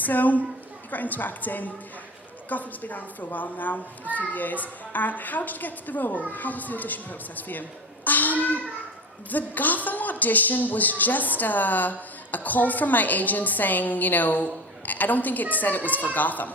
So, you got into acting. Gotham's been on for a while now, a few years. And how did you get to the role? How was the audition process for you? The Gotham audition was just a call from my agent saying, I don't think it said it was for Gotham.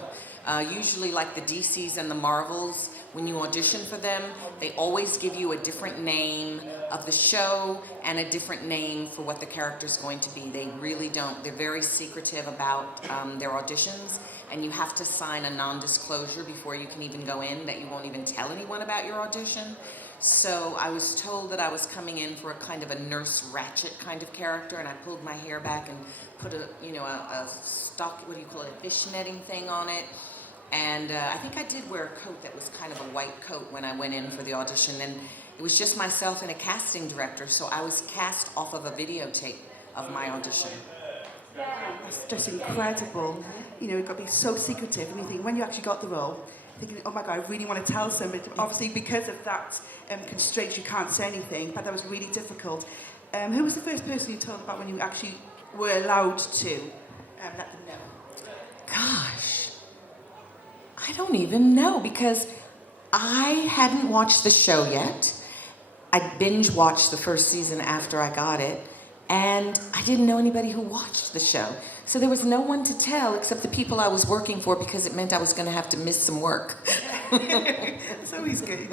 Usually like the DCs and the Marvels, when you audition for them, they always give you a different name of the show and a different name for what the character's going to be. They really don't. They're very secretive about their auditions, and you have to sign a non-disclosure before you can even go in, that you won't even tell anyone about your audition. So I was told that I was coming in for a kind of a Nurse Ratched kind of character, and I pulled my hair back and put a stock, a fish netting thing on it. And I think I did wear a coat that was kind of a white coat when I went in for the audition, and it was just myself and a casting director, so I was cast off of a videotape of my audition. That's just incredible. You've got to be so secretive, and you think, when you actually got the role, thinking, oh my God, I really want to tell somebody. Obviously, because of that constraint, you can't say anything, but that was really difficult. Who was the first person you told about when you actually were allowed to let them know? Gosh. I don't even know, because I hadn't watched the show yet. I binge watched the first season after I got it, and I didn't know anybody who watched the show. So there was no one to tell except the people I was working for, because it meant I was going to have to miss some work. It's always good,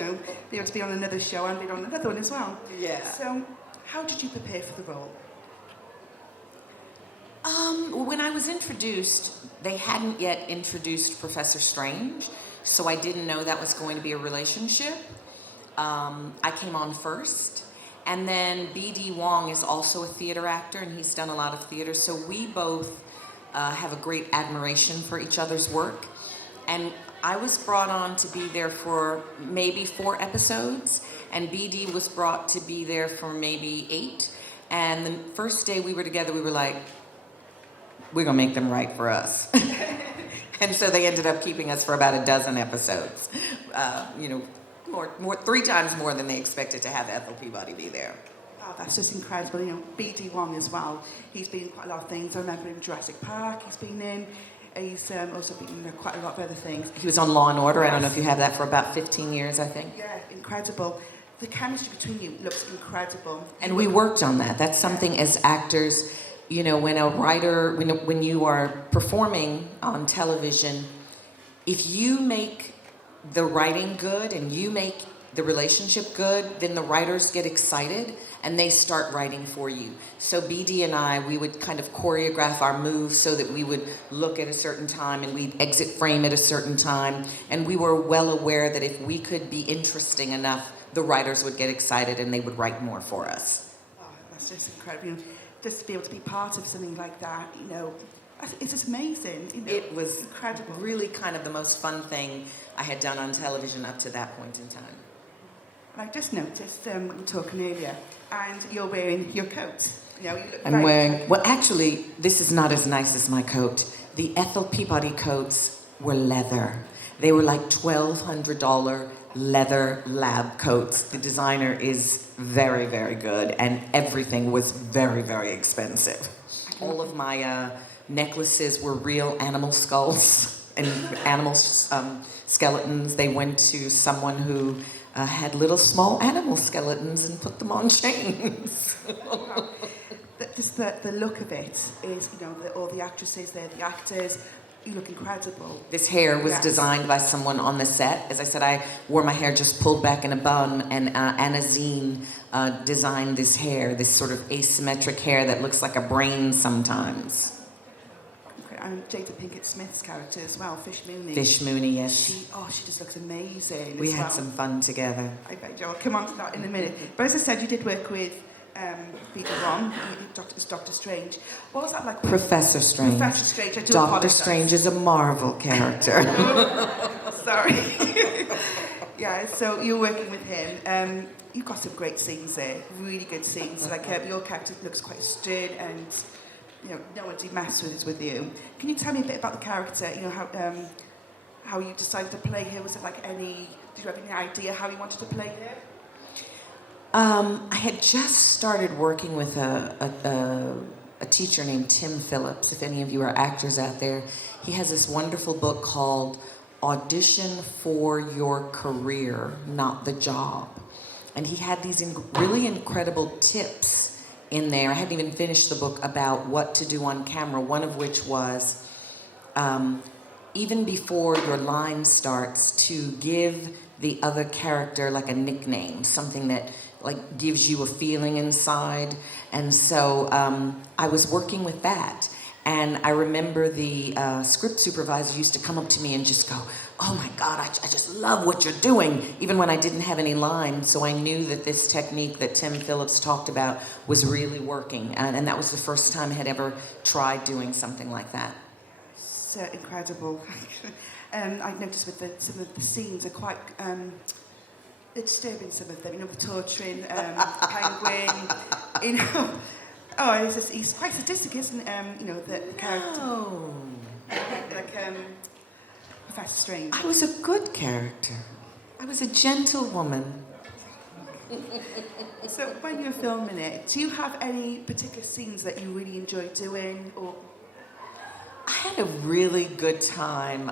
be able to be on another show and be on another one as well. Yeah. So, how did you prepare for the role? When I was introduced, they hadn't yet introduced Professor Strange, so I didn't know that was going to be a relationship. I came on first, and then B.D. Wong is also a theater actor, and he's done a lot of theater, so we both have a great admiration for each other's work. And I was brought on to be there for maybe 4 episodes, and B.D. was brought to be there for maybe 8. And the first day we were together, we were like, we're going to make them write for us. And so they ended up keeping us for about a dozen episodes. 3 times more than they expected to have Ethel Peabody be there. Oh, that's just incredible. B.D. Wong as well. He's been in quite a lot of things. I remember in Jurassic Park he's been in. He's also been in quite a lot of other things. He was on Law and Order. Yes. I don't know if you have that, for about 15 years, I think. Yeah, incredible. The chemistry between you looks incredible. And we worked on that. That's something as actors, when a writer, when you are performing on television, if you make the writing good and you make the relationship good, then the writers get excited and they start writing for you. So BD and I, we would kind of choreograph our moves so that we would look at a certain time and we'd exit frame at a certain time. And we were well aware that if we could be interesting enough, the writers would get excited and they would write more for us. Oh, that's just incredible. Just to be able to be part of something like that, it's just amazing. It was incredible. Really kind of the most fun thing I had done on television up to that point in time. And I just noticed, we were talking earlier, and you're wearing your coat. You look I'm wearing, well, actually, this is not as nice as my coat. The Ethel Peabody coats were leather. They were like $1,200 leather lab coats. The designer is very, very good, and everything was very, very expensive. All of my necklaces were real animal skulls and animal skeletons. They went to someone who had little small animal skeletons and put them on chains. Just the look of it is, all the actresses there, the actors, you look incredible. This hair was designed by someone on the set. As I said, I wore my hair just pulled back in a bun, and Anna Zine designed this hair, this sort of asymmetric hair that looks like a brain sometimes. And Jada Pinkett Smith's character as well, Fish Mooney. Fish Mooney, yes. She just looks amazing. We had some fun together. I bet you. I'll come on to that in a minute. But as I said, you did work with B.D. Wong, Doctor Strange. What was that like? Professor Strange. Professor Strange, I do Doctor apologise. Strange is a Marvel character. Sorry. Yeah, so you're working with him. You've got some great scenes there, really good scenes. Like your character looks quite stern and no one to mess with you. Can you tell me a bit about the character? How you decided to play her? Was it like did you have any idea how you wanted to play her? I had just started working with a a teacher named Tim Phillips. If any of you are actors out there, he has this wonderful book called Audition for Your Career, Not the Job. And he had these really incredible tips in there. I hadn't even finished the book about what to do on camera, one of which was even before your line starts, to give the other character like a nickname, something that like gives you a feeling inside. And so I was working with that. And I remember the script supervisor used to come up to me and just go, "Oh my God, I just love what you're doing," even when I didn't have any lines. So I knew that this technique that Tim Phillips talked about was really working. And that was the first time I had ever tried doing something like that. So incredible. I've noticed with some of the scenes are quite disturbing, some of them. You know, the torturing, penguin, you know. Oh, he's quite sadistic, isn't you know, the character. Oh. Like Professor Strange. I was a good character. I was a gentle woman. So when you're filming it, do you have any particular scenes that you really enjoy doing, or? I had a really good time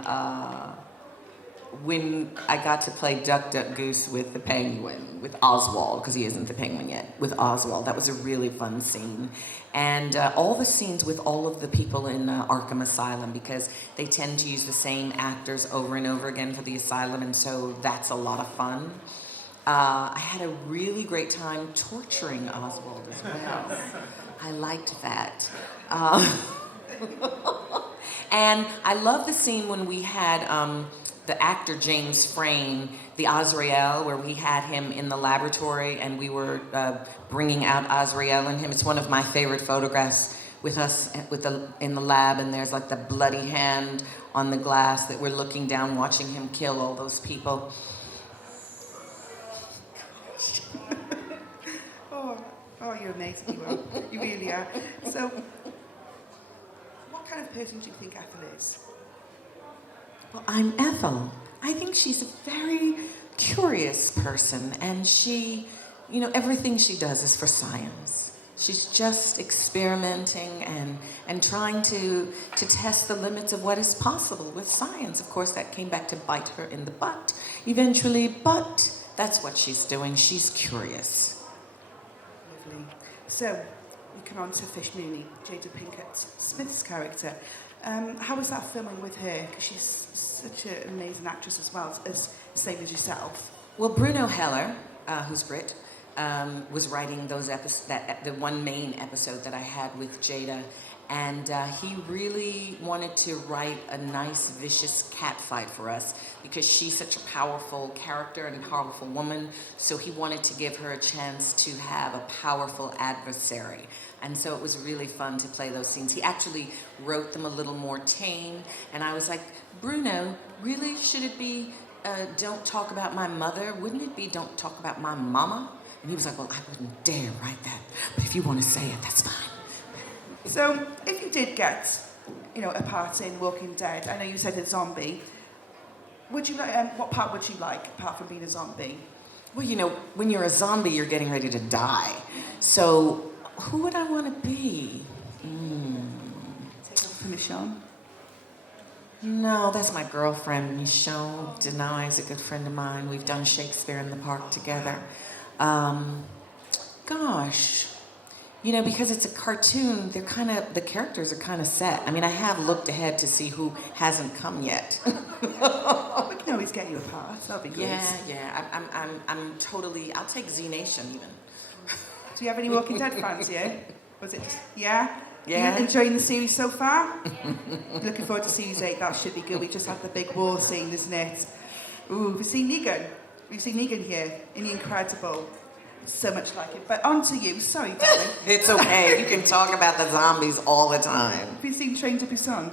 when I got to play Duck, Duck, Goose with the penguin, with Oswald, because he isn't the penguin yet, with Oswald. That was a really fun scene. And all the scenes with all of the people in Arkham Asylum, because they tend to use the same actors over and over again for the asylum, and so that's a lot of fun. I had a really great time torturing Oswald as well. I liked that. And I love the scene when we had the actor James Frayne, the Azrael, where we had him in the laboratory and we were bringing out Azrael and him. It's one of my favorite photographs with us in the lab, and there's like the bloody hand on the glass that we're looking down watching him kill all those people. Oh, you're amazing, you are. You really are. So, what kind of person do you think Ethel is? Well, I'm Ethel. I think she's a very curious person, and she, you know, everything she does is for science. She's just experimenting and trying to test the limits of what is possible with science. Of course, that came back to bite her in the butt eventually, but that's what she's doing. She's curious. Lovely. So, we come on to Fish Mooney, Jada Pinkett Smith's character. How was that filming with her? Because she's such an amazing actress as well, as same as yourself. Well, Bruno Heller, who's Brit, was writing those the one main episode that I had with Jada, and he really wanted to write a nice, vicious cat fight for us because she's such a powerful character and a powerful woman. So he wanted to give her a chance to have a powerful adversary. And so it was really fun to play those scenes. He actually wrote them a little more tame, and I was like, Bruno, really? Should it be don't talk about my mother? Wouldn't it be don't talk about my mama? And he was like, well, I wouldn't dare write that, but if you want to say it, that's fine. So, if you did get, you know, a part in Walking Dead, I know you said a zombie, would you like, what part would you like, apart from being a zombie? Well, you know, when you're a zombie, you're getting ready to die. So, who would I want to be? Take over from Michonne? No, that's my girlfriend, Michonne. Danyl is a good friend of mine. We've done Shakespeare in the Park together. Gosh, you know, because it's a cartoon, the characters are kind of set. I mean, I have looked ahead to see who hasn't come yet. We can always get you a part. That'll be great. Yeah. I'm totally. I'll take Z Nation even. Do you have any Walking Dead fans here? Was it just, yeah? Yeah. You enjoying the series so far? Looking forward to series 8, that should be good. We just had the big war scene, isn't it? Ooh, we've seen Negan. We've seen Negan here in The Incredible. So much like it. But on to you. Sorry, darling. It's okay. You can talk about the zombies all the time. Have you seen Train to Busan?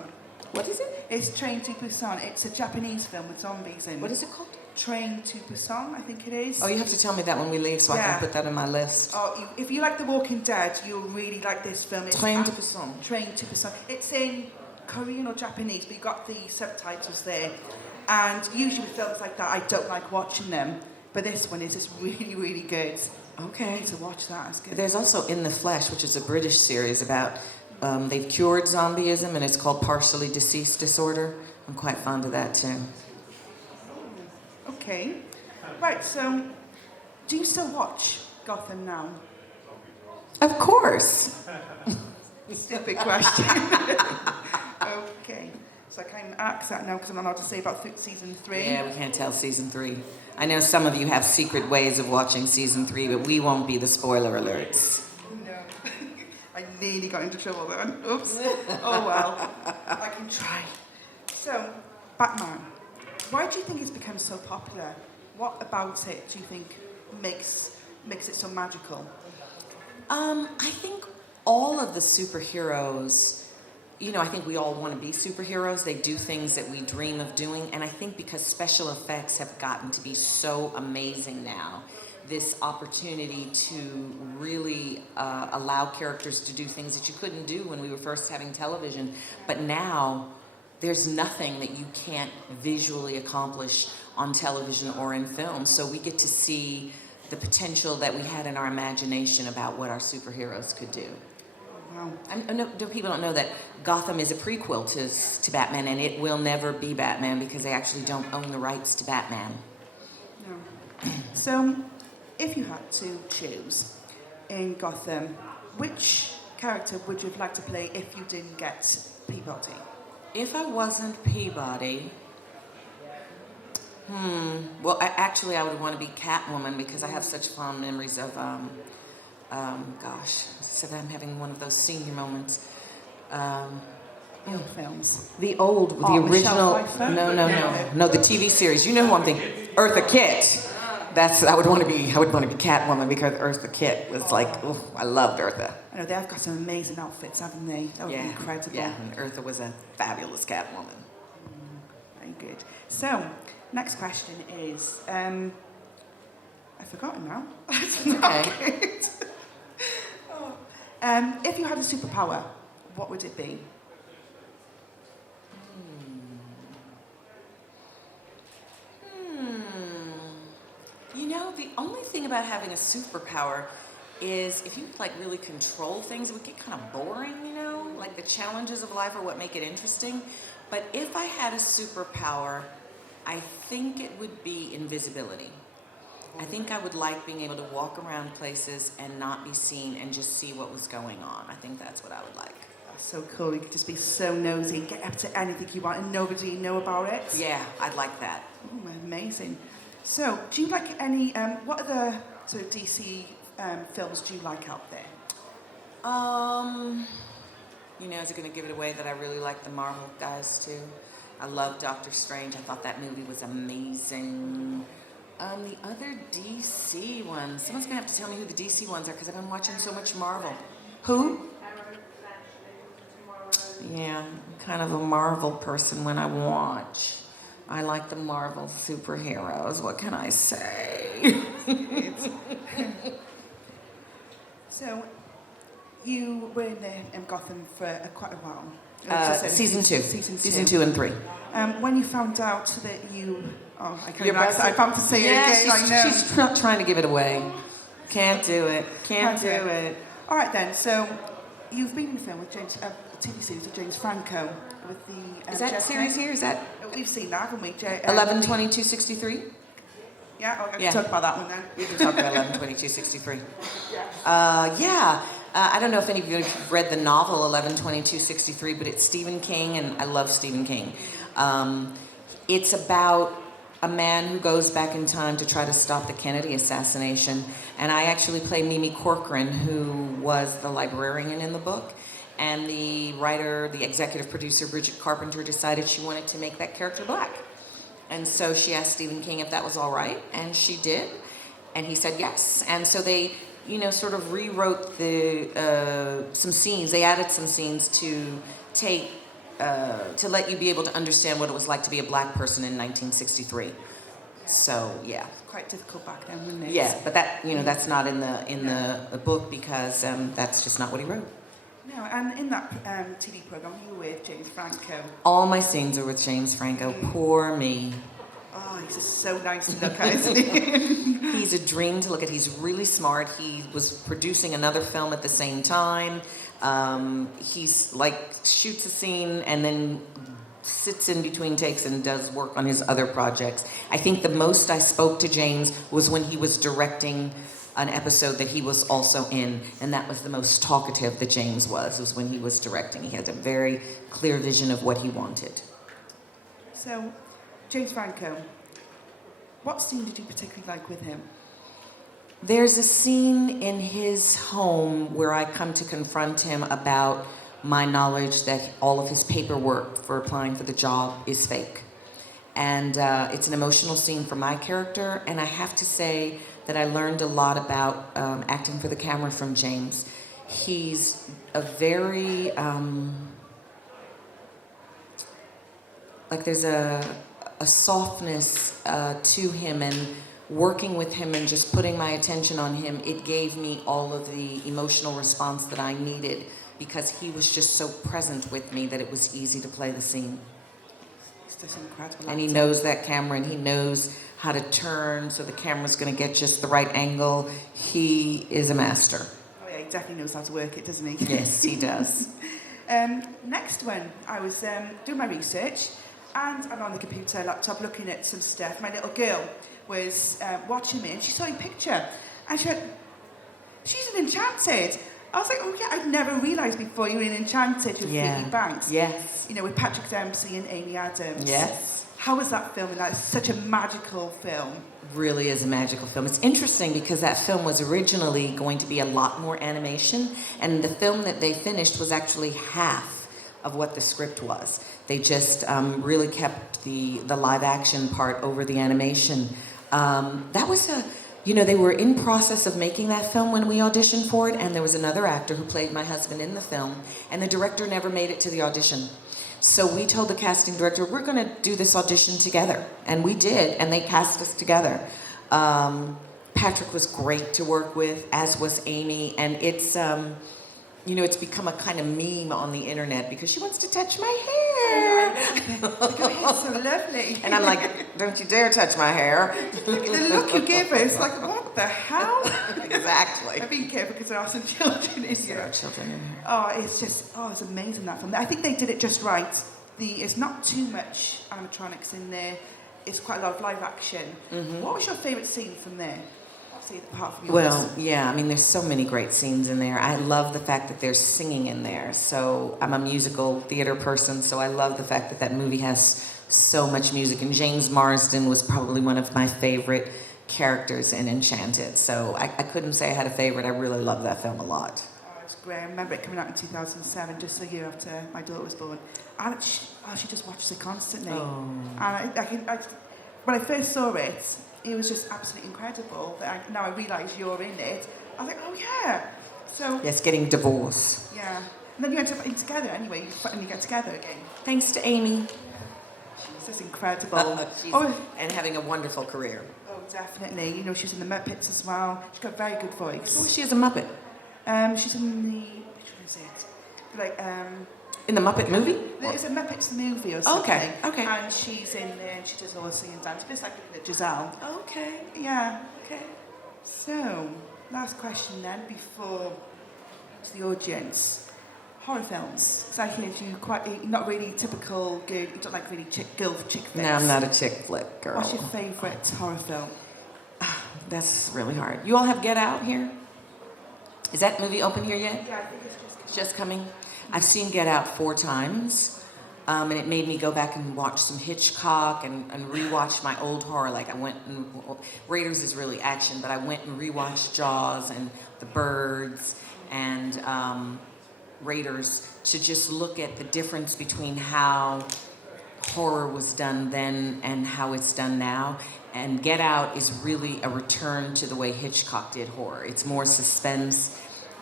What is it? It's Train to Busan. It's a Japanese film with zombies in. What is it called? Train to Busan, I think it is. Oh, you have to tell me that when we leave so I can put that on my list. Oh, if you like The Walking Dead, you'll really like this film. It's Train to Busan. Train to Busan. It's in Korean or Japanese, but you've got the subtitles there. And usually with films like that, I don't like watching them. But this one is just really, really good. Okay. I need to watch that. It's good. There's also In the Flesh, which is a British series about they've cured zombieism, and it's called partially deceased disorder. I'm quite fond of that too. Okay. Right, so do you still watch Gotham now? Of course. Stupid question. Okay. So I can't even ask that now because I'm not allowed to say about season 3. Yeah, we can't tell season 3. I know some of you have secret ways of watching season 3, but we won't be the spoiler alerts. No. I nearly got into trouble then. Oops. Oh well. I can try. So, Batman. Why do you think it's become so popular? What about it do you think makes it so magical? I think all of the superheroes, I think we all want to be superheroes. They do things that we dream of doing. And I think because special effects have gotten to be so amazing now, this opportunity to really allow characters to do things that you couldn't do when we were first having television. But now, there's nothing that you can't visually accomplish on television or in film. So we get to see the potential that we had in our imagination about what our superheroes could do. Wow. People don't know that Gotham is a prequel to Batman, and it will never be Batman because they actually don't own the rights to Batman. No. So, if you had to choose in Gotham, which character would you have liked to play if you didn't get Peabody? If I wasn't Peabody, well, I would want to be Catwoman because I have such fond memories of, so I'm having one of those senior moments. Old films. The original. No, the TV series. You know who I'm thinking? Eartha Kitt. I would want to be Catwoman because Eartha Kitt was I loved Eartha. I know they've got some amazing outfits, haven't they? That would be incredible. Yeah, and Eartha was a fabulous Catwoman. Very good. So, next question is, I've forgotten now. Okay. If you had a superpower, what would it be? The only thing about having a superpower is if you really control things, it would get kind of boring, Like the challenges of life are what make it interesting. But if I had a superpower, I think it would be invisibility. I think I would like being able to walk around places and not be seen and just see what was going on. I think that's what I would like. That's so cool. You could just be so nosy, get up to anything you want and nobody know about it. Yeah, I'd like that. Oh, amazing. So, do you like any, what other sort of DC films do you like out there? Is it going to give it away that I really like the Marvel guys too? I love Doctor Strange. I thought that movie was amazing. The other DC ones. Someone's going to have to tell me who the DC ones are because I've been watching so much Marvel. Who? Yeah, I'm kind of a Marvel person when I watch. I like the Marvel superheroes. What can I say? So, you were in Gotham for quite a while. Season 2. Season 2 and 3. When you found out that you... Oh, I can't I'm about to say it again, I know. She's not trying to give it away. Can't do it. Can't do it. All right then, so you've been in a film with James... TV series with James Franco with the... Is that series here? Is that... We've seen that, haven't we? 11/22/63? Yeah, I can talk about that one then. We can talk about 11/22/63. I don't know if any of you have read the novel 11/22/63, but it's Stephen King, and I love Stephen King. It's about a man who goes back in time to try to stop the Kennedy assassination, and I actually play Mimi Corcoran, who was the librarian in the book. And the writer, the executive producer, Bridget Carpenter, decided she wanted to make that character black. And so she asked Stephen King if that was all right, and she did. And he said yes. And so they, sort of rewrote some scenes. They added some scenes to let you be able to understand what it was like to be a black person in 1963. So, yeah. Quite difficult back then, wasn't it? Yeah, but that, that's not in the book because that's just not what he wrote. No, and in that TV program, you were with James Franco. All my scenes are with James Franco. Poor me. Oh, he's just so nice to look at, isn't he? He's a dream to look at. He's really smart. He was producing another film at the same time. He's like shoots a scene and then sits in between takes and does work on his other projects. I think the most I spoke to James was when he was directing an episode that he was also in, and that was the most talkative that James was when he was directing. He had a very clear vision of what he wanted. So, James Franco, what scene did you particularly like with him? There's a scene in his home where I come to confront him about my knowledge that all of his paperwork for applying for the job is fake. And it's an emotional scene for my character, and I have to say that I learned a lot about acting for the camera from James. He's a very, like there's a softness to him, and working with him and just putting my attention on him, it gave me all of the emotional response that I needed, because he was just so present with me that it was easy to play the scene. It's just incredible. And he knows that camera, and he knows how to turn so the camera's going to get just the right angle. He is a master. Oh yeah, he definitely knows how to work it, doesn't he? Yes, he does. Next one, I was doing my research, and I'm on the computer laptop looking at some stuff. My little girl was watching me, and she saw a picture, and she went, "She's in Enchanted." I was like, "Oh yeah, I'd never realised before you were in Enchanted with Phoebe Banks." Yes. You know, with Patrick Dempsey and Amy Adams. Yes. How was that film? And that's such a magical film. Really is a magical film. It's interesting because that film was originally going to be a lot more animation, and the film that they finished was actually half of what the script was. They just really kept the live action part over the animation. That was they were in process of making that film when we auditioned for it, and there was another actor who played my husband in the film, and the director never made it to the audition. So we told the casting director, we're going to do this audition together. And we did, and they cast us together. Patrick was great to work with, as was Amy, and it's become a kind of meme on the internet because she wants to touch my hair. It's so lovely. And I'm like, don't you dare touch my hair. Look at the look you gave her. It's like, what the hell? Exactly. I'm being careful because there are some children in here. There are children in here. Oh, it's amazing, that film. I think they did it just right. It's not too much animatronics in there. It's quite a lot of live action. Mm-hmm. What was your favourite scene from there? Apart from yours. Well, yeah, I mean, there's so many great scenes in there. I love the fact that there's singing in there. So I'm a musical theater person, so I love the fact that that movie has so much music. And James Marsden was probably one of my favorite characters in Enchanted. So I couldn't say I had a favorite. I really love that film a lot. Oh, it was great. I remember it coming out in 2007, just a year after my daughter was born. And she just watches it constantly. Oh. And when I first saw it, it was just absolutely incredible. Now I realise you're in it. I was like, oh yeah. So yes, getting divorced. Yeah. And then you end up in together anyway. You finally get together again. Thanks to Amy. She's just incredible. And having a wonderful career. Oh, definitely. You know, she's in the Muppets as well. She's got a very good voice. Oh, she is a Muppet. She's in the, which one is it? In the Muppet movie? It's a Muppets movie or something. Okay. And she's in there and she does all the singing and dance. Just like looking at Giselle. Okay. Yeah. Okay. So, last question then before to the audience. Horror films. Because I hear you're not really typical girl. You don't like really chick flicks. No, I'm not a chick flick girl. What's your favourite horror film? That's really hard. You all have Get Out here? Is that movie open here yet? Yeah, I think it's just coming. I've seen Get Out 4 times, and it made me go back and watch some Hitchcock and rewatch my old horror. Like I went and Raiders is really action, but I went and rewatched Jaws and The Birds and Raiders to just look at the difference between how horror was done then and how it's done now. And Get Out is really a return to the way Hitchcock did horror. It's more suspense,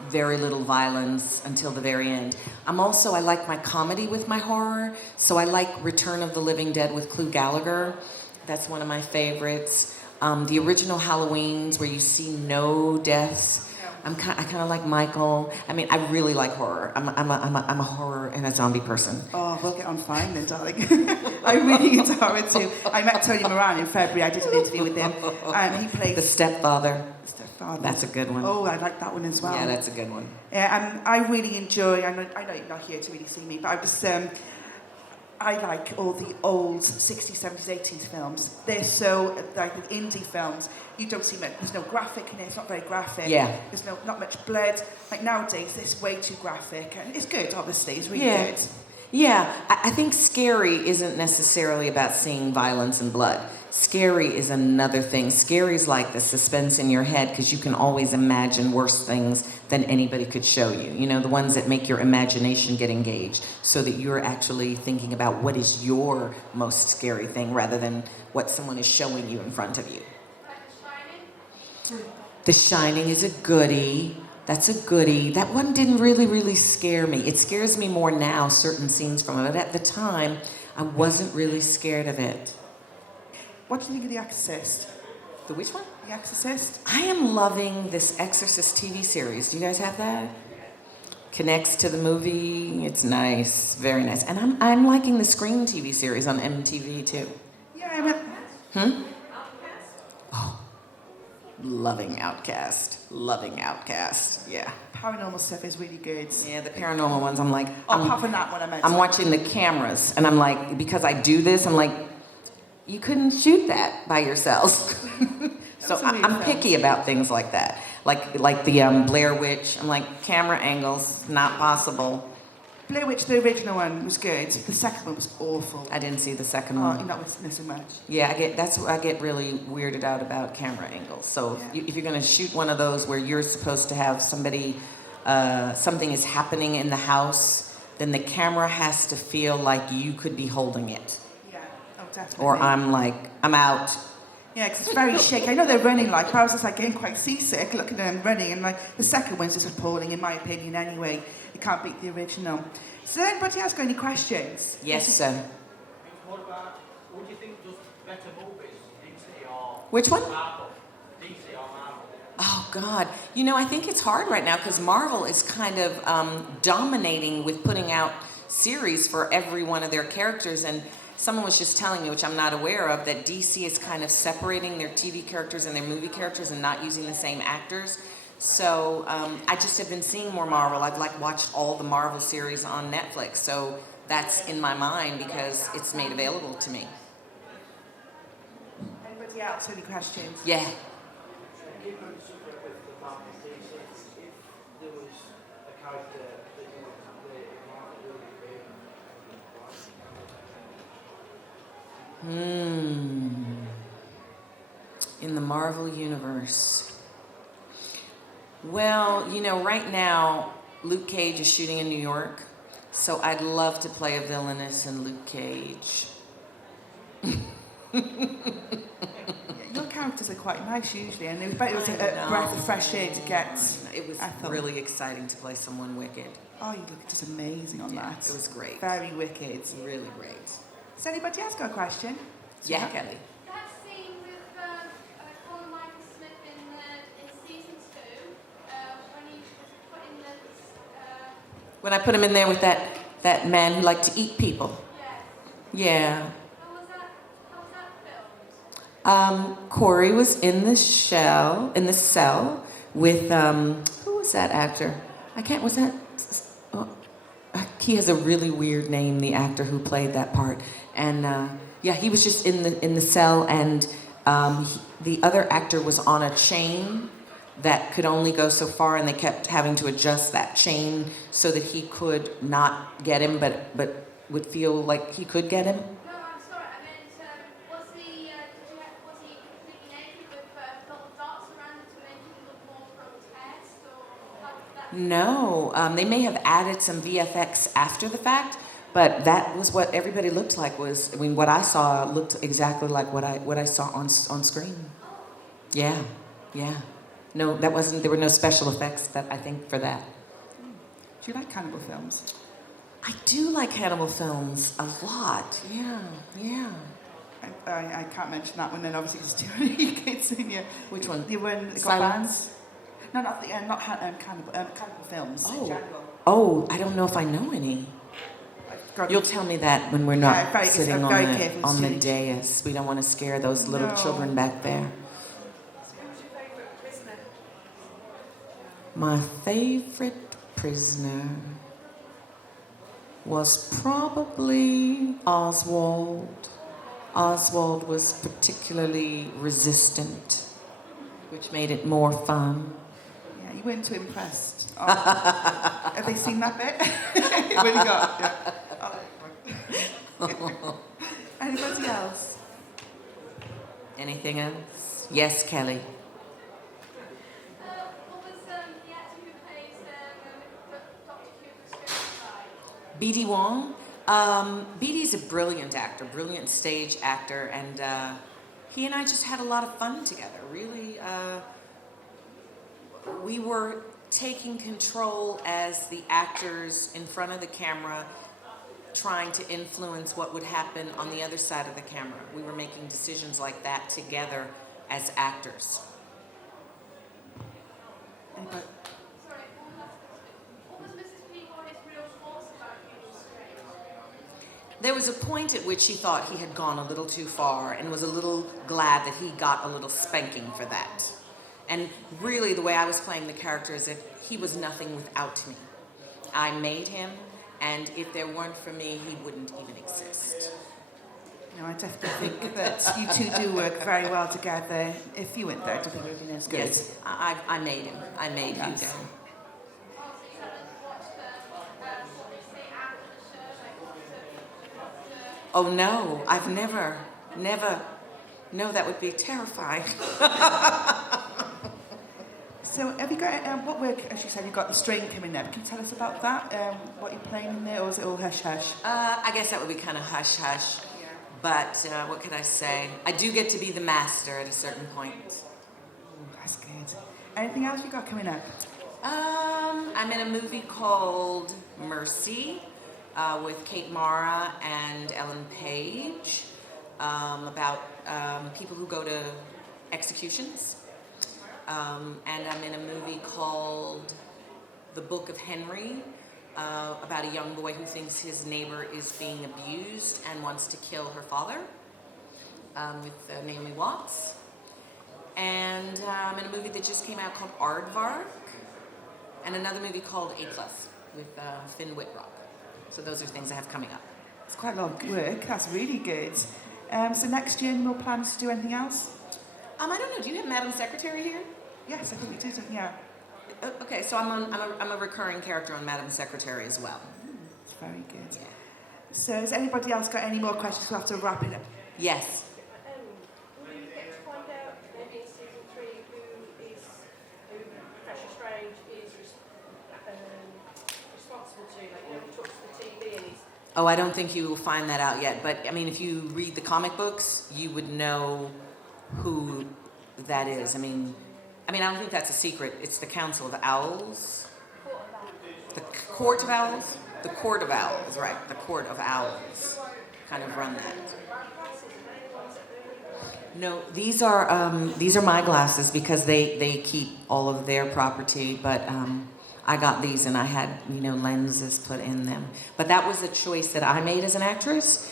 very little violence until the very end. I like my comedy with my horror, so I like Return of the Living Dead with Clu Gallagher. That's one of my favorites. The original Halloweens where you see no deaths I kind of like Michael. I mean, I really like horror. I'm a horror and a zombie person. Oh, we'll get on fine then, darling. I really into horror too. I met Tonya Moran in February. I did an interview with him. He plays The Stepfather. Stepfather. That's a good one. Oh, I like that one as well. Yeah, that's a good one. Yeah, I really enjoy. I know you're not here to really see me, but I like all the old 60s, 70s, 80s films. They're so, like the indie films, you don't see much, there's no graphic in it, it's not very graphic. Yeah. There's not much blood. Like nowadays, it's way too graphic. And it's good, obviously, it's really Yeah. good. Yeah, I think scary isn't necessarily about seeing violence and blood. Scary is another thing. Scary is like the suspense in your head because you can always imagine worse things than anybody could show you. You know, the ones that make your imagination get engaged so that you're actually thinking about what is your most scary thing rather than what someone is showing you in front of you. The Shining is a goodie. That's a goodie. That one didn't really scare me. It scares me more now, certain scenes from it. But at the time, I wasn't really scared of it. What do you think of The Exorcist? The which one? The Exorcist? I am loving this Exorcist TV series. Do you guys have that? Connects to the movie. It's nice. Very nice. And I'm liking the Scream TV series on MTV too. Yeah, I mean... Oh. Loving Outcast. Yeah. Paranormal stuff is really good. Yeah, the paranormal ones, I'm like... apart from that one I meant. I'm watching the cameras, and I'm like, because I do this, I'm like, you couldn't shoot that by yourselves. So I'm picky about things like that. Like the Blair Witch, I'm like, camera angles, not possible. Blair Witch, the original one, was good. The second one was awful. I didn't see the second Oh, one. you're not listening so much. Yeah, I get really weirded out about camera angles. So if you're going to shoot one of those where you're supposed to have somebody, something is happening in the house, then the camera has to feel like you could be holding it. Yeah, oh, definitely. Or I'm out. Yeah, because it's very shaky. I know they're running like, but I was just like getting quite seasick looking at them running, and like the second one's just appalling in my opinion anyway. It can't beat the original. So does anybody else got any questions? Yes, sir. What about, what do you think does better movies, DC or Which one? Marvel? DC or Marvel? Oh, God. You know, I think it's hard right now because Marvel is kind of dominating with putting out series for every one of their characters. And someone was just telling me, which I'm not aware of, that DC is kind of separating their TV characters and their movie characters and not using the same actors. So I just have been seeing more Marvel. I've watched all the Marvel series on Netflix. So that's in my mind because it's made available to me. Anybody else? Any questions? Yeah. In the Marvel Universe. Well, you know, right now, Luke Cage is shooting in New York, so I'd love to play a villainess in Luke Cage. Your characters are quite nice usually, and it was a breath of fresh air to get It was Ethel. really exciting to play someone wicked. Oh, you look just amazing on that. It was great. Very wicked. It's really great. Does anybody else got a question? Yeah, Kelly. That scene with Colin Michael Smith in season 2, when he was put in the... When I put him in there with that man who liked to eat people. Yes. Yeah. How was that filmed? Corey was in the cell with who was that actor? He has a really weird name, the actor who played that part. And he was just in the cell, and the other actor was on a chain that could only go so far, and they kept having to adjust that chain so that he could not get him, but would feel like he could get him. No, I'm sorry. I meant, was he completely naked with little dots around it to make him look more grotesque, or how did that... No, they may have added some VFX after the fact, but that was what everybody looked like. What I saw looked exactly like what I saw on screen. Yeah. No, that wasn't. There were no special effects I think for that. Do you like cannibal films? I do like cannibal films a lot. Yeah. I can't mention that one then, obviously, because too many kids in here. Which one? The one that got Silence? bans. No, not the cannibal films in general. Oh, I don't know if I know any. You'll tell me that when we're not sitting on the dais. We don't want to scare those little children back there. My favorite prisoner was probably Oswald. Oswald was particularly resistant, which made it more fun. Yeah, you weren't too impressed. Oh. Have they seen that bit? When you got, yeah. Oh. Anybody else? Anything else? Yes, Kelly. What was the actor who plays Dr. Cooper's script like? B.D. Wong. B.D.'s a brilliant actor, brilliant stage actor, and he and I just had a lot of fun together. Really, we were taking control as the actors in front of the camera, trying to influence what would happen on the other side of the camera. We were making decisions like that together as actors. Anybody? Sorry, one last question. What was Mrs. Peabody's real thoughts about you strange? There was a point at which he thought he had gone a little too far and was a little glad that he got a little spanking for that. And really, the way I was playing the character is that he was nothing without me. I made him, and if there weren't for me, he wouldn't even exist. No, I definitely think that you two do work very well together. If you weren't there, I don't think it would have been as good. Yes, I made him. I made Hugo. Oh, so you haven't watched what they say after the show, like what's Oh no, I've never. No, that would be terrifying. So have you got, what work, as you said, you've got the strain coming there. Can you tell us about that? What you're playing in there, or is it all hush-hush? I guess that would be kind of hush-hush. But what could I say? I do get to be the master at a certain point. Ooh, that's good. Anything else you got coming up? I'm in a movie called Mercy with Kate Mara and Ellen Page about people who go to executions. And I'm in a movie called The Book of Henry, about a young boy who thinks his neighbor is being abused and wants to kill her father, with Naomi Watts. And I'm in a movie that just came out called Aardvark, and another movie called A+ with Finn Wittrock. So those are things I have coming up. It's quite a lot of work. That's really good. So next year, any more plans to do anything else? I don't know. Do you have Madam Secretary here? Yes, I think we did. Yeah. Okay, so I'm a recurring character on Madam Secretary as well. It's very good. Yeah. So has anybody else got any more questions? We'll have to wrap it up. Yes. Will you get to find out maybe in season 3 who Professor Strange is responsible to? Like, he talks to the TV and he's... Oh, I don't think you will find that out yet. But I mean, if you read the comic books, you would know who that is. I mean, I don't think that's a secret. It's the Council of Owls. The Court of Owls? The Court of Owls, right. The Court of Owls kind of run that. No, these are my glasses because they keep all of their property, but I got these and I had, lenses put in them. But that was a choice that I made as an actress.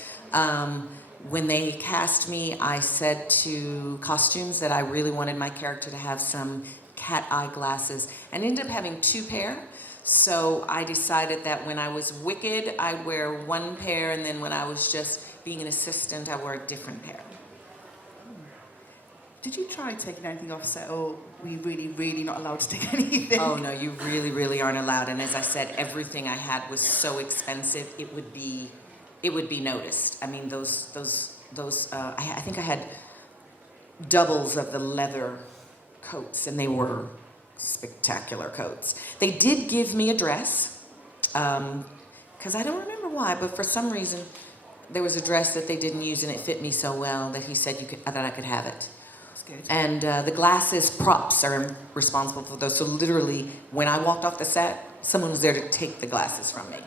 When they cast me, I said to costumes that I really wanted my character to have some cat eye glasses, and ended up having 2 pair. So I decided that when I was Wicked, I'd wear 1 pair, and then when I was just being an assistant, I wore a different pair. Did you try taking anything off set, or were you really, really not allowed to take anything? Oh no, you really, really aren't allowed. And as I said, everything I had was so expensive, it would be noticed. I mean, I think I had doubles of the leather coats, and they were spectacular coats. They did give me a dress, because I don't remember why, but for some reason, there was a dress that they didn't use, and it fit me so well that he said that I could have it. That's good. And the glasses props are responsible for those. So literally, when I walked off the set, someone was there to take the glasses from me.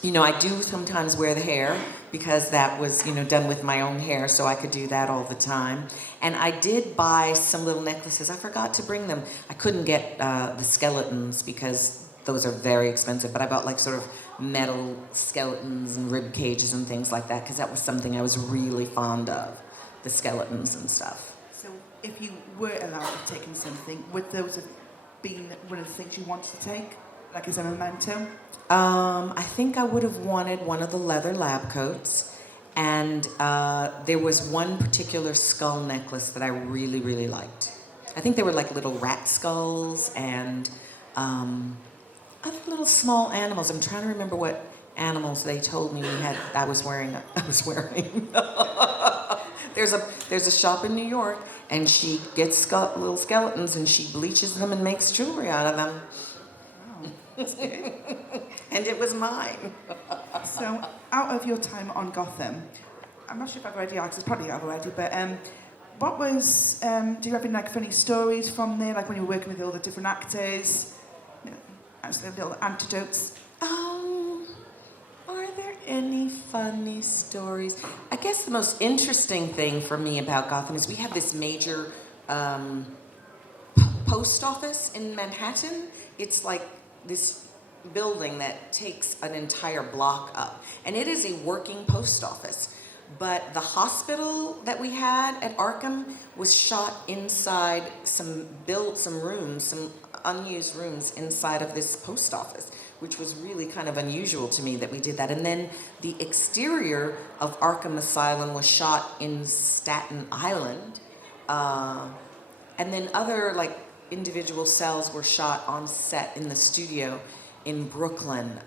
You know, I do sometimes wear the hair because that was, you know, done with my own hair, so I could do that all the time. And I did buy some little necklaces. I forgot to bring them. I couldn't get the skeletons because those are very expensive, but I bought like sort of metal skeletons and rib cages and things like that because that was something I was really fond of, the skeletons and stuff. So if you were allowed to take in something, would those have been one of the things you wanted to take, like as a memento? I think I would have wanted one of the leather lab coats, and there was one particular skull necklace that I really, really liked. I think they were like little rat skulls and other little small animals. I'm trying to remember what animals they told me we had. I was wearing. There's a shop in New York, and she gets little skeletons and she bleaches them and makes jewelry out of them. That's good. And it was mine. So, out of your time on Gotham, I'm not sure if I've already asked, it's probably I've already, but what was, do you have any like funny stories from there, like when you were working with all the different actors, you know, as the little anecdotes? Are there any funny stories? I guess the most interesting thing for me about Gotham is we have this major post office in Manhattan. It's like this building that takes an entire block up, and it is a working post office. But the hospital that we had at Arkham was shot inside some rooms, some unused rooms inside of this post office, which was really kind of unusual to me that we did that. And then the exterior of Arkham Asylum was shot in Staten Island, and then other like individual cells were shot on set in the studio in Brooklyn.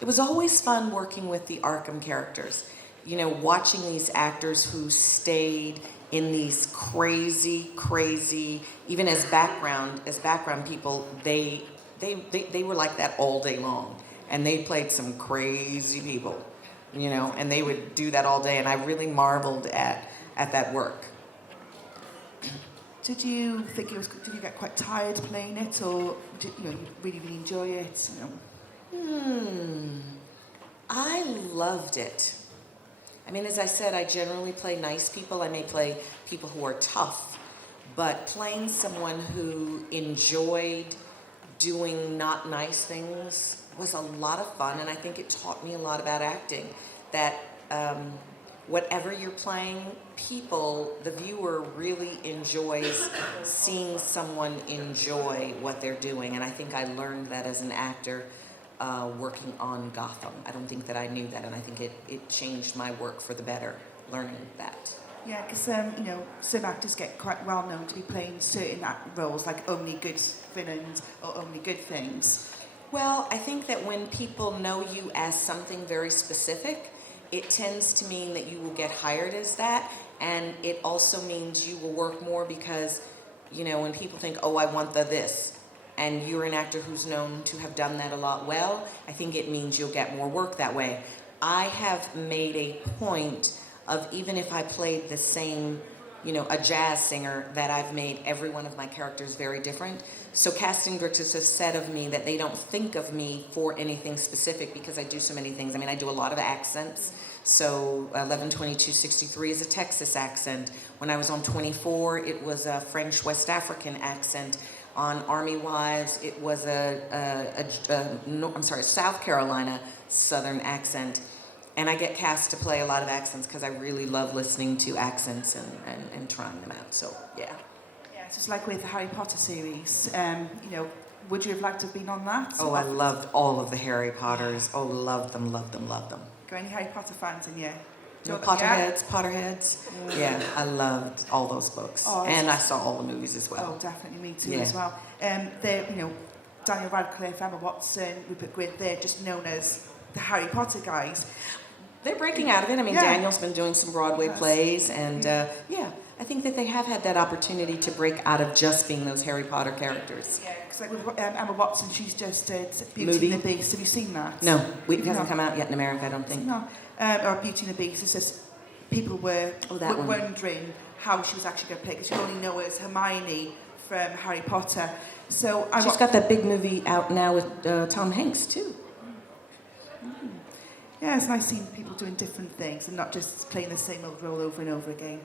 It was always fun working with the Arkham characters. You know, watching these actors who stayed in these crazy, even as background people, they were like that all day long. And they played some crazy people, you know, and they would do that all day, and I really marveled at that work. Did you think did you get quite tired playing it, or did you really enjoy it? You know? I loved it. I mean, as I said, I generally play nice people. I may play people who are tough, but playing someone who enjoyed doing not nice things was a lot of fun, and I think it taught me a lot about acting. That whatever you're playing, the viewer really enjoys seeing someone enjoy what they're doing, and I think I learned that as an actor working on Gotham. I don't think that I knew that, and I think it changed my work for the better, learning that. Yeah, because you know, some actors get quite well known to be playing certain roles, like only good villains or only good things. Well, I think that when people know you as something very specific, it tends to mean that you will get hired as that, and it also means you will work more because, you know, when people think, oh, I want this, and you're an actor who's known to have done that a lot well, I think it means you'll get more work that way. I have made a point of, even if I played the same, you know, a jazz singer, that I've made every one of my characters very different. So casting directors have said of me that they don't think of me for anything specific because I do so many things. I mean, I do a lot of accents. So 11/22/63 is a Texas accent. When I was on 24, it was a French West African accent. On Army Wives, it was South Carolina Southern accent. And I get cast to play a lot of accents because I really love listening to accents and trying them out. So, yeah. Yeah, it's just like with the Harry Potter series. You know, would you have liked to have been on that? Oh, I loved all of the Harry Potters. Oh, loved them. Got any Harry Potter fans in here? No, Potterheads. Yeah, I loved all those books. Oh, and I saw all the movies as well. Oh, definitely, me too as well. They're, you know, Danyl, Radcliffe, Emma Watson, Rupert Grint, they're just known as the Harry Potter guys. They're breaking out of it. I mean, Daniel's been doing some Broadway plays, and I think that they have had that opportunity to break out of just being those Harry Potter characters. Yeah, because like with Emma Watson, she's just Beauty and the Beast. Have you seen that? No, it hasn't come out yet in America, I don't think. No, or Beauty and the Beast. It's just people were wondering how she was actually going to play, because you only know her as Hermione from Harry Potter. So she's got that big movie out now with Tom Hanks too. yeah, it's nice seeing people doing different things and not just playing the same old role over and over again.